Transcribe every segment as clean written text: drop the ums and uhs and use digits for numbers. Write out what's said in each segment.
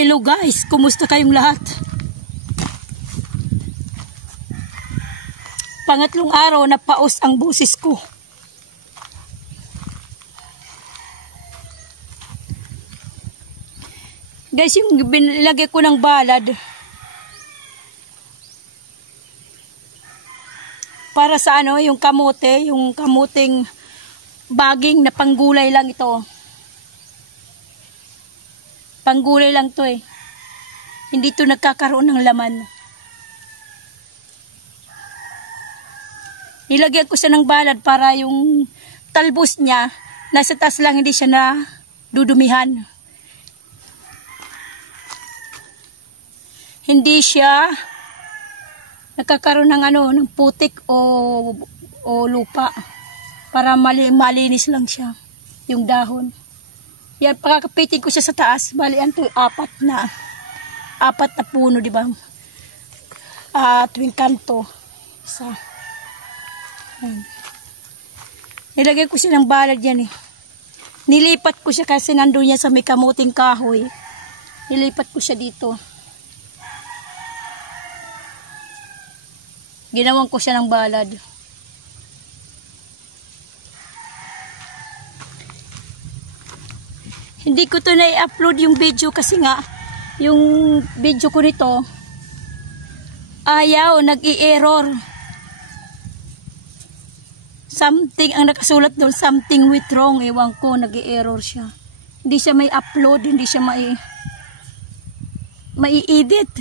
Hello guys, kumusta kayong lahat? Pangatlong araw na paos ang boses ko. Guys, yung binilagay ko ng balad para sa ano, yung kamote, yung kamuting baging na panggulay lang ito. Panggulay lang to eh. Hindi to nagkakaroon ng laman. Nilagyan ko siya ng balad para yung talbos niya nasa taas lang, hindi siya na dudumihan. Hindi siya nagkakaroon ng ano, ng putik o lupa para malinis lang siya yung dahon. Yan, pakakapitin ko siya sa taas. Bali, ito apat na puno, di ba? Tuwing kanto. Isa. Yan. Nilagay ko siya ng balad yan eh. Nilipat ko siya kasi nandun niya sa may kamuting kahoy. Nilipat ko siya dito. Ginawan ko siya ng balad. Hindi ko to na-upload yung video kasi nga yung video ko nito ayaw, nag-i-error. Something ang nakasulat doon, something with wrong. Ewan ko, nag-i-error siya. Hindi siya may upload, hindi siya mai-edit.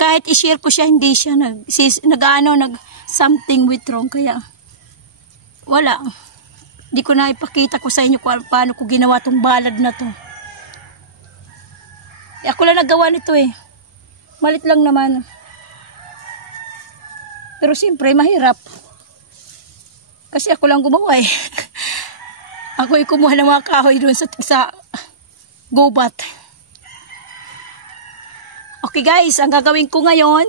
Kahit i-share ko siya, hindi siya something with wrong. Kaya wala. Hindi ko na ipakita ko sa inyo kung paano ko ginawa tong balad na to. Ako lang nagawa nito eh. Malit lang naman. Pero siyempre mahirap. Kasi ako lang gumawa eh. Ako ay kumuha ng mga kahoy doon sa gubat. Okay guys, ang gagawin ko ngayon,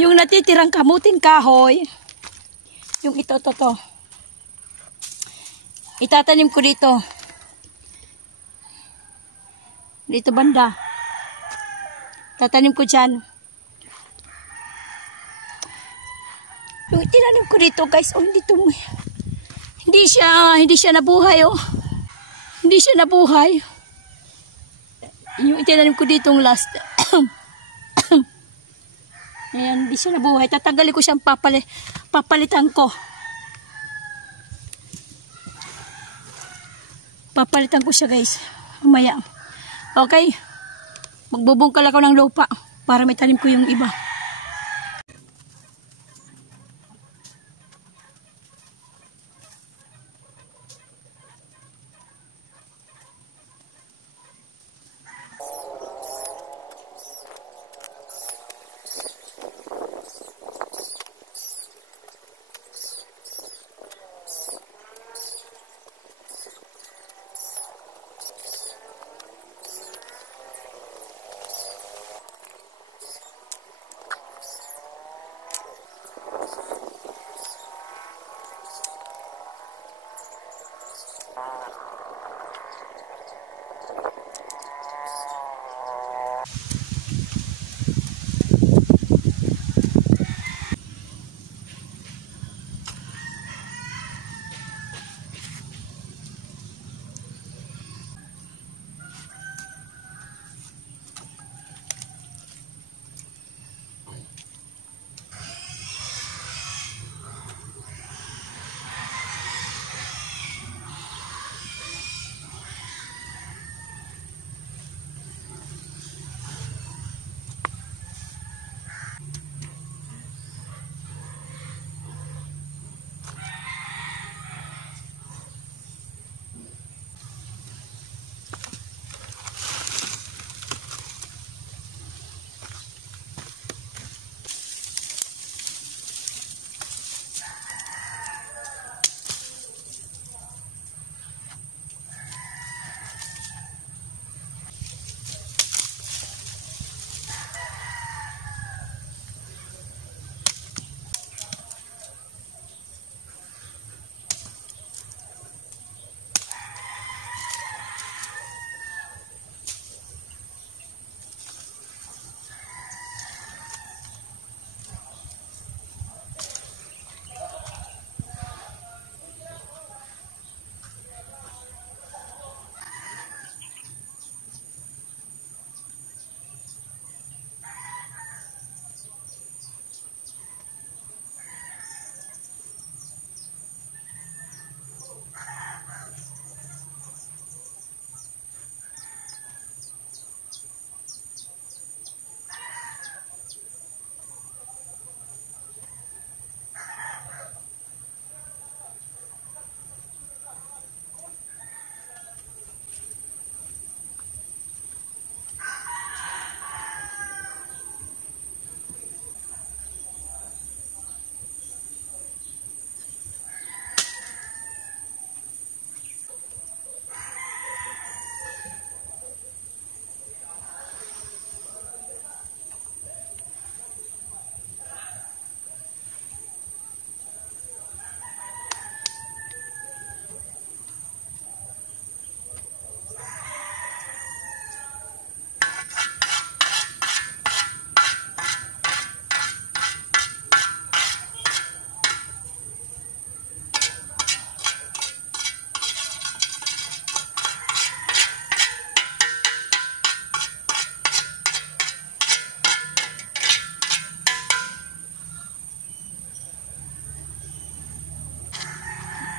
yung natitirang kamuting kahoy, yung ito. Itatanim ko dito. Dito banda. Tatanim ko dyan. Yung itinanim ko dito guys, hindi siya nabuhay oh. Hindi siya nabuhay. Yung itinanim ko dito yung last. Ayan, hindi siya nabuhay. Tatanggalin ko siyang papalitan ko. Papalitan ko siya guys. Mamaya. Okay. Magbubungkal ako ng lupa para may tanim ko yung iba.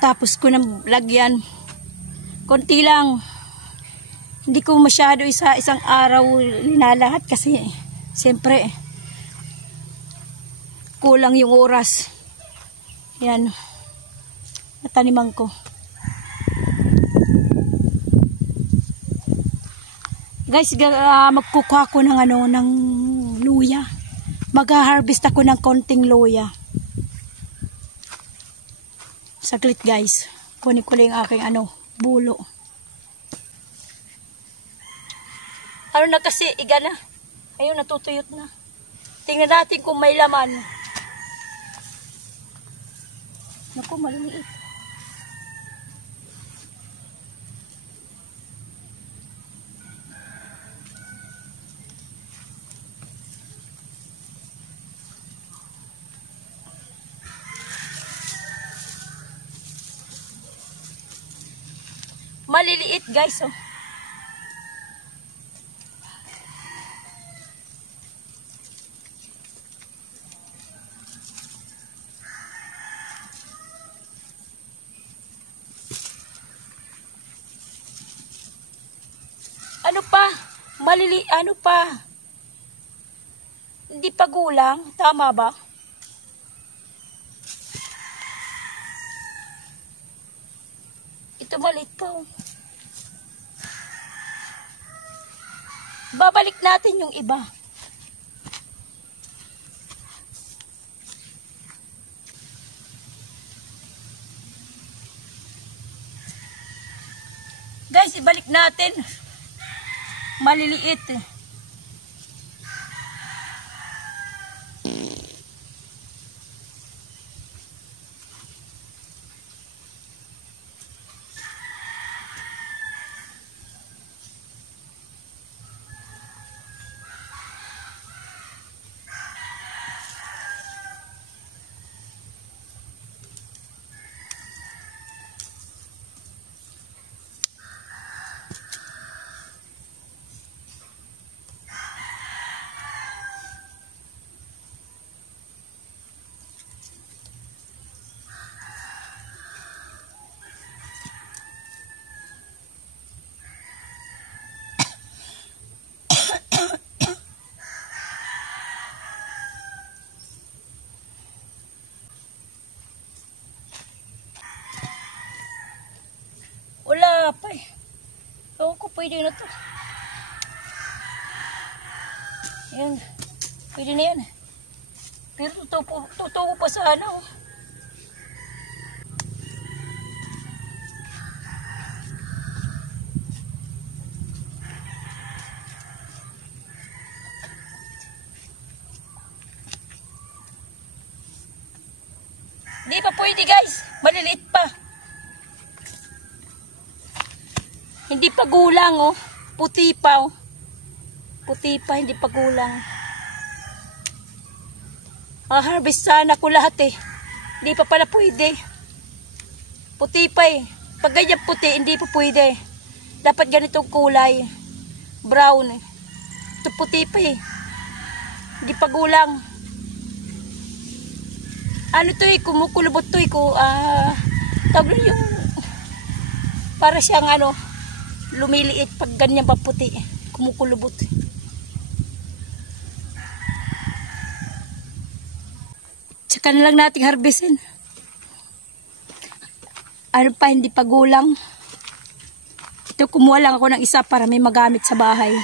Pagkatapos ko ng lagyan, konti lang. Hindi ko masyado isang araw linalahat kasi siyempre kulang yung oras. Yan. Nataniman ko. Guys, magkukuha ko ng ng luya. Mag-harvest ako ng konting luya. Saglit guys. Kunin ko lang yung aking bulo. Na kasi, iga na. Ayun, natutuyot na. Tingnan natin kung may laman. Naku, maliliit. Maliliit guys, oh. Ano pa? Hindi pa gulang, tama ba? Ito maliit pa. Babalik natin yung iba. Guys, ibalik natin. Maliliit eh. Wala pa eh. Ewan ko, pwede na to. Yan. Pwede na yan. Pero totoo pa sa Hindi pa pwede guys. Maliliit pa. Hindi pa gulang oh. Puti pa oh. Puti pa, hindi pa gulang. Harvest sana ko lahat eh. Hindi pa pala pwede. Puti pa eh. Pag ganyan puti, hindi pa pwede. Dapat ganitong kulay. Brown eh. Ito puti pa eh. Hindi pa gulang. To eh, kumukulubot to eh. Tawag yung para siyang lumiliit pag ganyan pa puti. Kumukulubot. Tsaka na lang natin harvestin. Pa, hindi pa gulang. Ito, kumuha lang ako ng isa para may magamit sa bahay.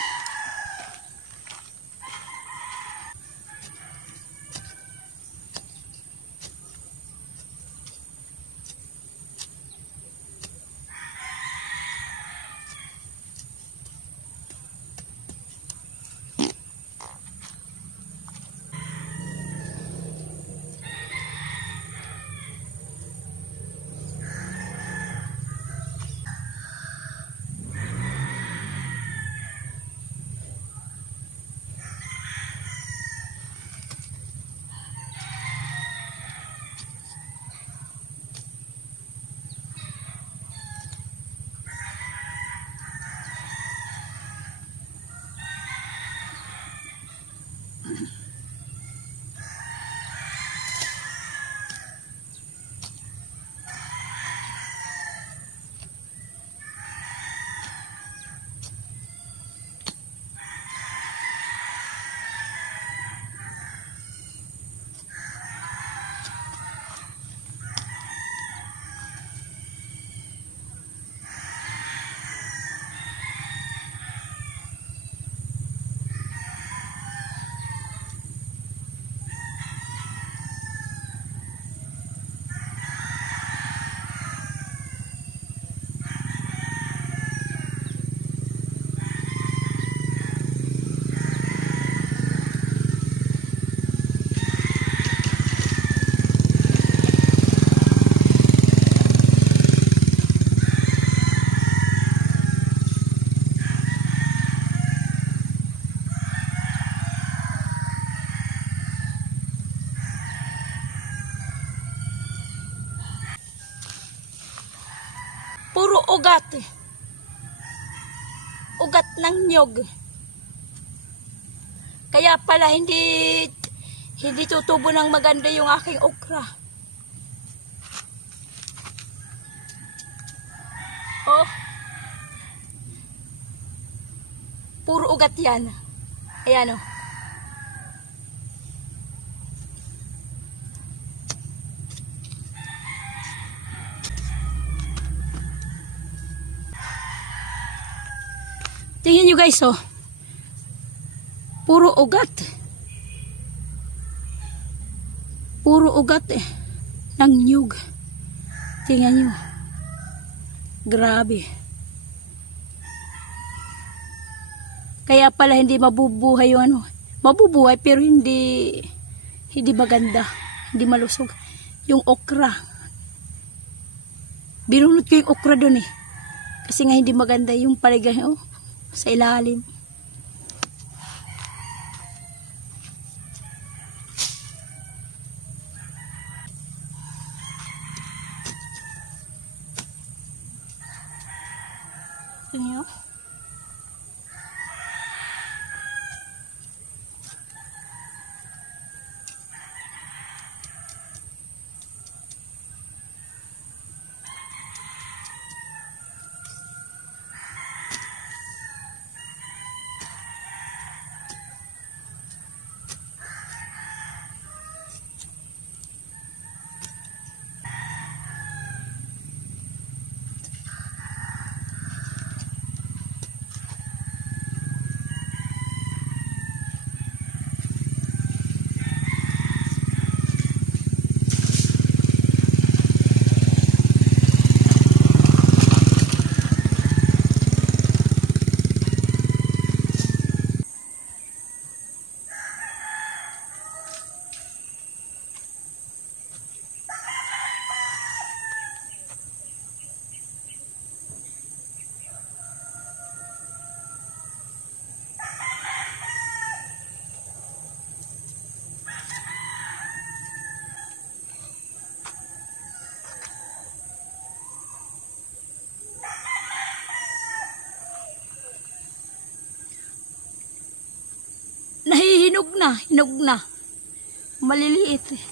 Puro ugat. Ugat ng niyog. Kaya pala hindi tutubo ng maganda yung aking okra. Oh. Puro ugat yan. Ayan oh. Tingnan nyo guys oh. Puro ugat. Puro ugat ng nyug. Tingnan nyo. Grabe. Kaya pala hindi mabubuhay yung ano. Mabubuhay pero hindi maganda. Hindi malusog. Yung okra. Binulot ko yung okra dun eh. Kasi nga hindi maganda yung paligay oh, sa ilalim. Tingnan nyo. Hinog na. Maliliit eh.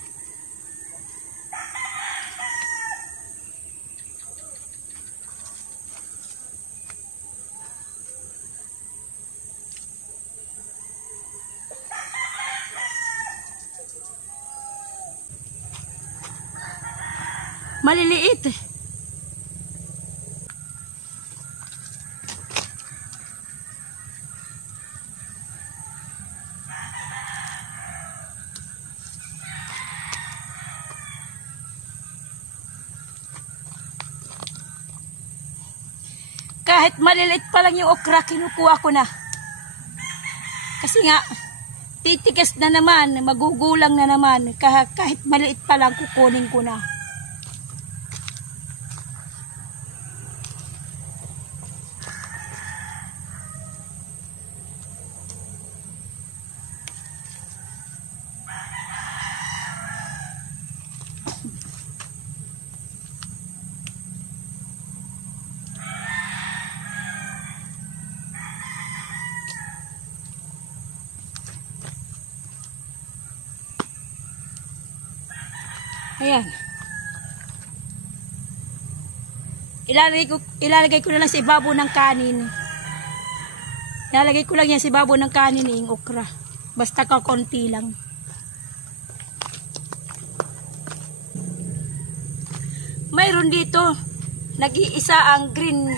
Maliliit eh. Kahit maliliit pa lang yung okra, kinukuha ko na. Kasi nga, titigas na naman, magugulang na naman. Kahit maliit pa lang, kukunin ko na. Ayan. Ilalagay ko na lang sa ibabaw ng kanin. Ilalagay ko lang yan sa ibabaw ng kanin yung okra. Basta kakunti lang. Mayroon dito nag-iisa ang green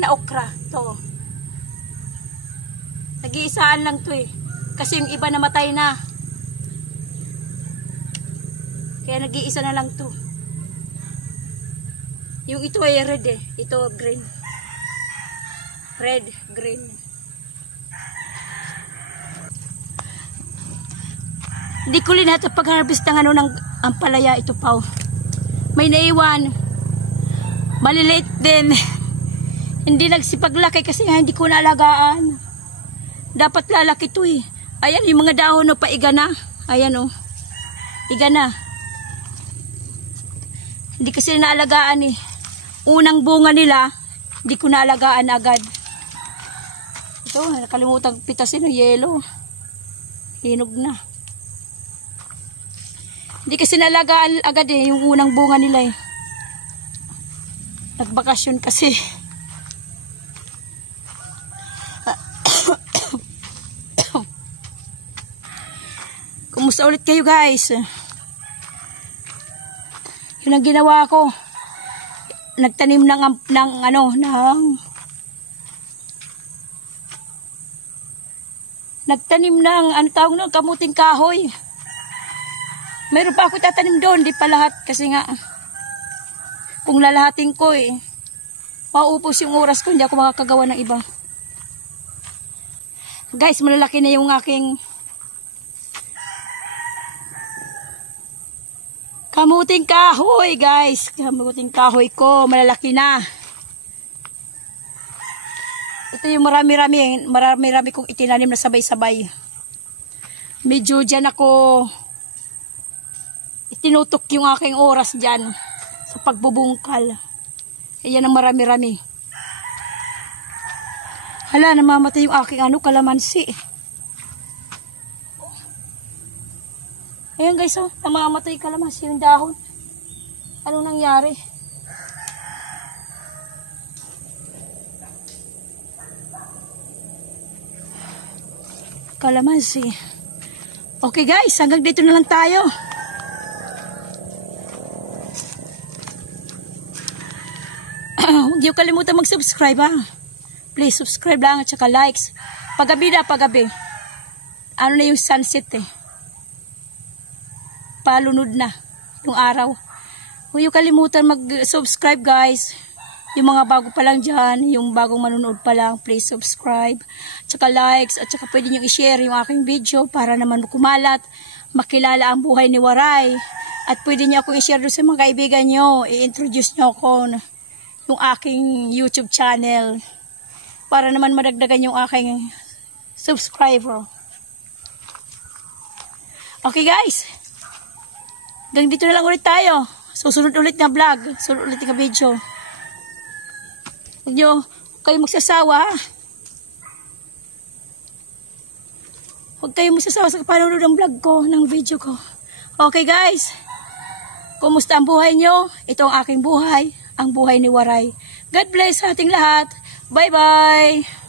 na okra. To. Nag-iisaan lang to eh. Kasi yung iba namatay na. Kaya nag-iisa na lang to. Yung ito ay red eh. Ito green. Red, green. Hindi ko linata pag-harvest ng ano ng ampalaya ito pa. May naiwan. Maliliit din. Hindi nagsipaglaki kasi hindi ko naalagaan. Dapat lalaki to eh. Ayan yung mga dahon no, paiga na. Ayan oh. Iga na. Hindi kasi naalagaan eh. unang bunga nila, di ko naalagaan agad. Ito, nakalimutan pitasin ng yelo. Hinog na. Hindi kasi naalagaan agad eh, yung unang bunga nila eh. Nagbakasyon kasi. Kumusta ulit kayo guys? Yun ang ginawa ko. Nagtanim ng tawag ng kamuting kahoy. Meron pa ako tatanim doon, di pa lahat kasi nga kung lalahatin ko eh, maupos yung oras ko, hindi ako makakagawa ng iba. Guys, malalaki na yung aking kamuting kahoy, guys. Kamuting kahoy ko, malalaki na. Ito yung marami-rami kong itinanim na sabay-sabay. Medyo dyan ako itinutok yung aking oras dyan sa pagbubungkal. Ayan ang marami-rami. Hala, namamatay yung aking kalamansi. Ayan guys, oh, namamatay kalamansi yung dahon. Anong nangyari? Kalamansi. Okay guys, hanggang dito na lang tayo. Huwag niyo kalimutan mag-subscribe ha. Please subscribe lang at saka likes. Paggabi na, paggabi. Ano na yung sunset eh. Palunod na yung araw. Huwag niyo kalimutan mag-subscribe guys. Yung mga bago pa lang dyan, yung bagong manonood pa lang, please subscribe. Tsaka likes, at tsaka pwede nyo i-share yung aking video para naman kumalat, makilala ang buhay ni Waray. At pwede nyo akong i-share doon sa mga kaibigan nyo, i-introduce nyo ako yung aking YouTube channel para naman madagdagan yung aking subscriber. Okay guys, hanggang dito na lang ulit tayo. Susunod ulit na vlog, susunod ulit na video. Huwag nyo kayo magsasawa. Huwag kayo magsasawa sa panonood ng vlog ko, ng video ko. Okay guys, kumusta ang buhay nyo? Ito ang aking buhay, ang buhay ni Waray. God bless sa ating lahat. Bye bye!